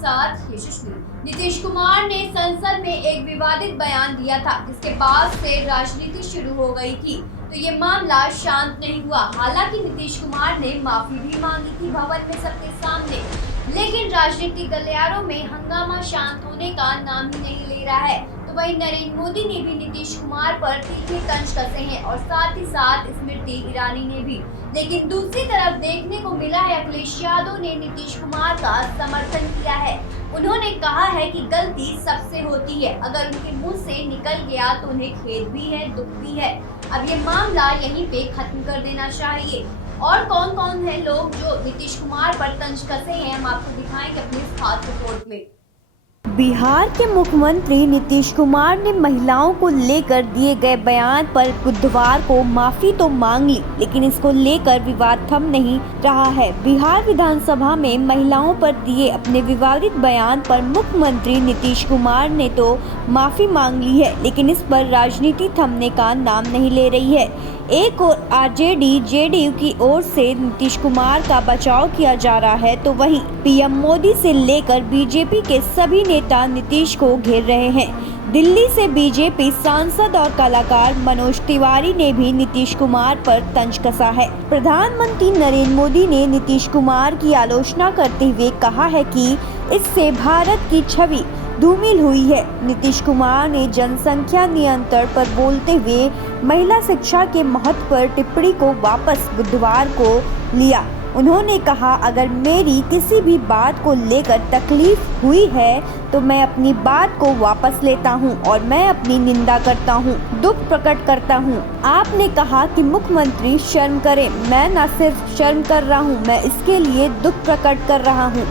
साथ यशस्वी। नीतीश कुमार ने संसद में एक विवादित बयान दिया था, जिसके बाद से राजनीति शुरू हो गई थी, तो ये मामला शांत नहीं हुआ। हालांकि नीतीश कुमार ने माफी भी मांगी थी भवन में सबके सामने, लेकिन राजनीतिक गलियारों में हंगामा शांत होने का नाम ही नहीं ले रहा है। तो वहीं नरेंद्र मोदी ने भी नीतीश कुमार पर तीखे तंज कसे हैं और साथ ही साथ स्मृति ईरानी ने भी। लेकिन दूसरी तरफ देखने को मिला है अखिलेश यादव ने नीतीश कुमार का समर्थन किया है। उन्होंने कहा है कि गलती सबसे होती है, अगर उनके मुंह से निकल गया तो उन्हें खेद भी है, दुख भी है। अब ये मामला यहीं पे खत्म कर देना चाहिए। और कौन कौन है लोग जो नीतीश कुमार पर तंज कसे हैं, हम आपको दिखाएंगे अपनी इस खास रिपोर्ट में। बिहार के मुख्यमंत्री नीतीश कुमार ने महिलाओं को लेकर दिए गए बयान पर बुधवार को माफी तो मांग ली, लेकिन इसको लेकर विवाद थम नहीं रहा है। बिहार विधानसभा में महिलाओं पर दिए अपने विवादित बयान पर मुख्यमंत्री नीतीश कुमार ने तो माफी मांग ली है, लेकिन इस पर राजनीति थमने का नाम नहीं ले रही है। एक और आरजेडी जेडीयू की ओर से नीतीश कुमार का बचाव किया जा रहा है, तो वहीं पीएम मोदी से लेकर बीजेपी के सभी नेता नीतीश को घेर रहे हैं। दिल्ली से बीजेपी सांसद और कलाकार मनोज तिवारी ने भी नीतीश कुमार पर तंज कसा है। प्रधानमंत्री नरेंद्र मोदी ने नीतीश कुमार की आलोचना करते हुए कहा है कि इससे भारत की छवि धूमिल हुई है। नीतीश कुमार ने जनसंख्या नियंत्रण पर बोलते हुए महिला शिक्षा के महत्व पर टिप्पणी को वापस बुधवार को लिया। उन्होंने कहा, अगर मेरी किसी भी बात को लेकर तकलीफ हुई है तो मैं अपनी बात को वापस लेता हूं और मैं अपनी निंदा करता हूं, दुख प्रकट करता हूं। आपने कहा कि मुख्यमंत्री शर्म करें, मैं न सिर्फ शर्म कर रहा हूं, मैं इसके लिए दुख प्रकट कर रहा हूं।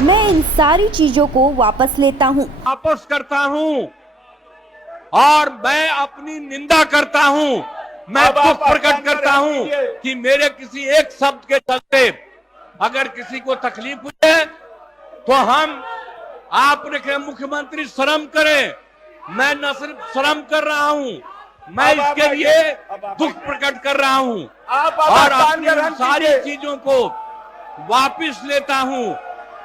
मैं इन सारी चीजों को वापस लेता हूं, वापस करता हूं और मैं अपनी निंदा करता हूं। मैं दुख प्रकट करता हूं कि मेरे किसी एक शब्द के चलते अगर किसी को तकलीफ हुई है तो आपने कहा मुख्यमंत्री शर्म करें। मैं न सिर्फ शर्म कर रहा हूं, मैं इसके लिए दुख प्रकट कर रहा हूं और अपनी सारी चीजों को वापस लेता हूं।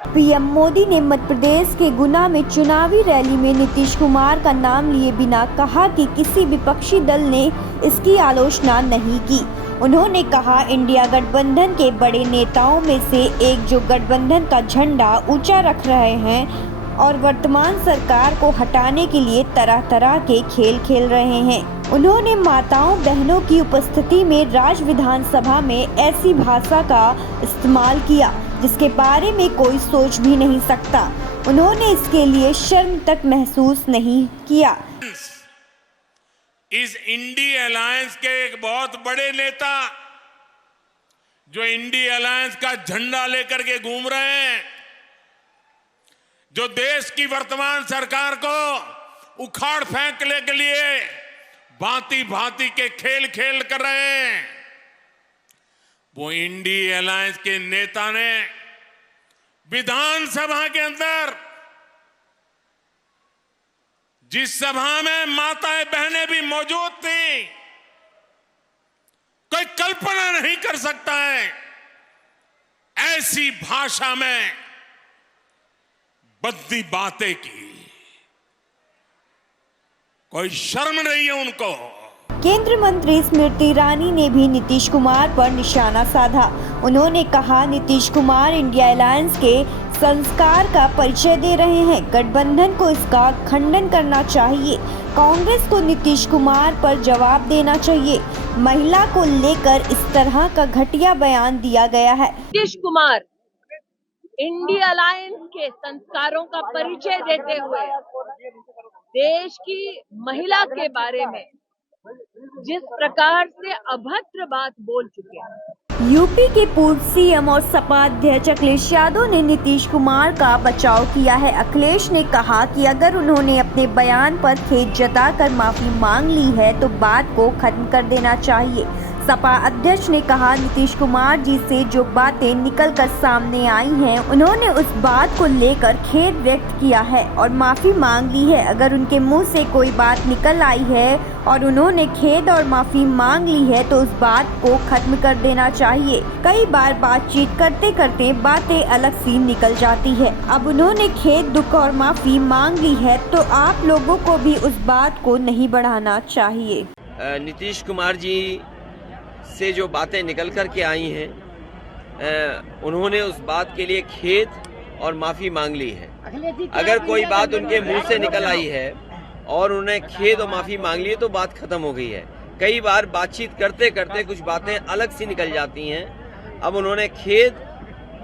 पीएम मोदी ने मध्य प्रदेश के गुना में चुनावी रैली में नीतीश कुमार का नाम लिए बिना कहा कि किसी विपक्षी दल ने इसकी आलोचना नहीं की। उन्होंने कहा, इंडिया गठबंधन के बड़े नेताओं में से एक जो गठबंधन का झंडा ऊंचा रख रहे हैं और वर्तमान सरकार को हटाने के लिए तरह तरह के खेल खेल रहे हैं। उन्होंने माताओं बहनों की उपस्थिति में राज्य विधानसभा में ऐसी भाषा का इस्तेमाल किया जिसके बारे में कोई सोच भी नहीं सकता। उन्होंने इसके लिए शर्म तक महसूस नहीं किया। इस इंडी अलायंस के एक बहुत बड़े नेता जो इंडी अलायंस का झंडा लेकर के घूम रहे हैं, जो देश की वर्तमान सरकार को उखाड़ फेंकने के लिए भांति भांति के खेल खेल कर रहे हैं, वो इंडी अलायंस के नेता ने विधानसभा के अंदर, जिस सभा में माताएं बहनें भी मौजूद थी, कोई कल्पना नहीं कर सकता है ऐसी भाषा में बद्दी बातें की। कोई शर्म नहीं है उनको। केंद्रीय मंत्री स्मृति ईरानी ने भी नीतीश कुमार पर निशाना साधा। उन्होंने कहा, नीतीश कुमार इंडिया अलायंस के संस्कार का परिचय दे रहे हैं। गठबंधन को इसका खंडन करना चाहिए। कांग्रेस को नीतीश कुमार पर जवाब देना चाहिए। महिला को लेकर इस तरह का घटिया बयान दिया गया है। नीतीश कुमार इंडिया अलायंस के संस्कारों का परिचय देते हुए देश की महिला के बारे में जिस प्रकार से अभद्र बात बोल चुके हैं। यूपी के पूर्व सीएम और सपा अध्यक्ष अखिलेश यादव ने नीतीश कुमार का बचाव किया है। अखिलेश ने कहा कि अगर उन्होंने अपने बयान पर खेद जताकर माफी मांग ली है तो बात को खत्म कर देना चाहिए। सपा अध्यक्ष ने कहा, नीतीश कुमार जी से जो बातें निकलकर सामने आई हैं, उन्होंने उस बात को लेकर खेद व्यक्त किया है और माफी मांग ली है। अगर उनके मुंह से कोई बात निकल आई है और उन्होंने खेद और माफी मांग ली है तो उस बात को खत्म कर देना चाहिए। कई बार बातचीत करते करते बातें अलग सी निकल जाती है। अब उन्होंने खेद, दुख और माफी मांग ली है तो आप लोगों को भी उस बात को नहीं बढ़ाना चाहिए। नीतीश कुमार जी से जो बातें निकल कर के आई हैं, उन्होंने उस बात के लिए खेद और माफी मांग ली है। अगर कोई बात उनके मुंह से निकल आई है और उन्हें खेद और माफी मांग ली है तो बात खत्म हो गई है। कई बार बातचीत करते करते कुछ बातें अलग सी निकल जाती हैं। अब उन्होंने खेद,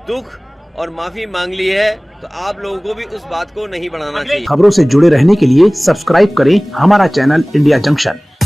दुख और माफी मांग ली है तो आप लोगों को भी उस बात को नहीं बढ़ाना चाहिए। खबरों से जुड़े रहने के लिए सब्सक्राइब करें हमारा चैनल इंडिया जंक्शन।